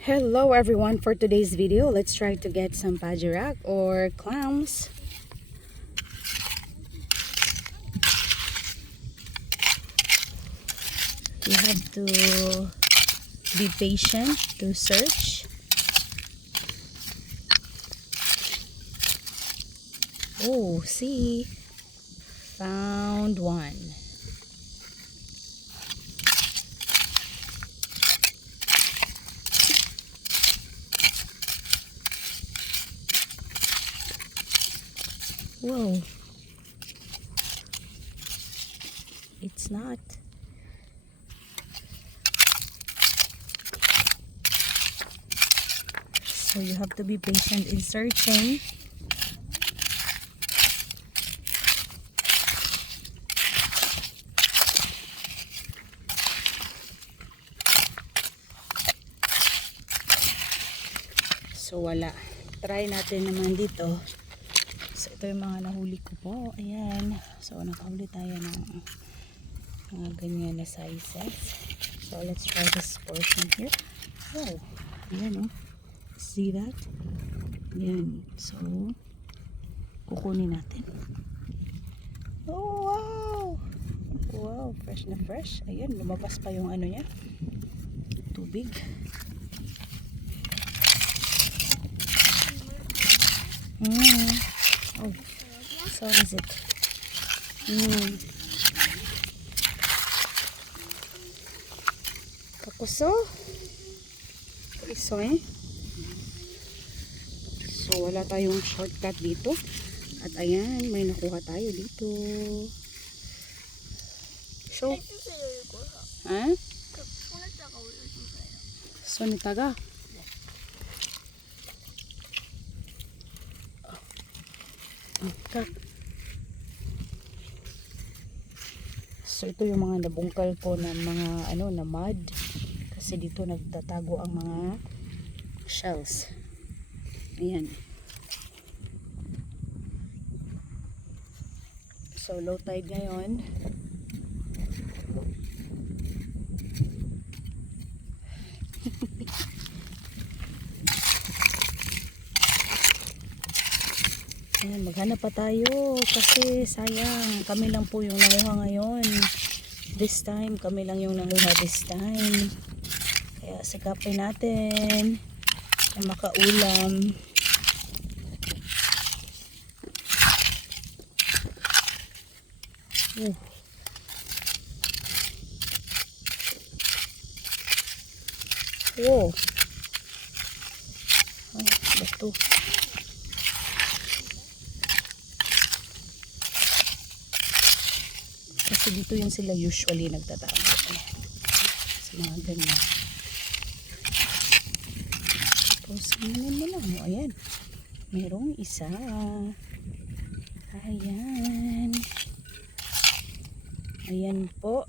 Hello everyone, for today's video let's try to get some pajirak or clams. You have to be patient to search. Oh, see, found one. Whoa, it's not. So you have to be patient in searching. So wala. Try natin naman dito. So ito yung mga nahuli ko po. Ayan. So nakahuli tayo ng mga ganyan na sizes. So let's try this portion here. Oh, ayan oh. See that? Ayan. So kukunin natin. Oh wow! Wow, fresh na fresh. Ayan, lumabas pa yung ano niya. Tubig. Oh, so what is it? Kakuso? Iso eh. So wala tayong shortcut dito. At ayan, may nakuha tayo dito. So, ha? Sonitaga. So ito yung mga nabungkal ko ng mga na mud kasi dito nagtatago ang mga shells. Ayan. So low tide ngayon. Ayan, maghanap pa tayo kasi sayang, kami lang po yung nanguha ngayon. This time, kami lang yung nanguha this time. Kaya sikapin natin na makaulam. Wow. Ay, bato. Kasi dito yun sila usually nagtatago sa mga ganyan. Tapos ganyan mo lang. O, ayan. Merong isa. Ayan. Ayan po.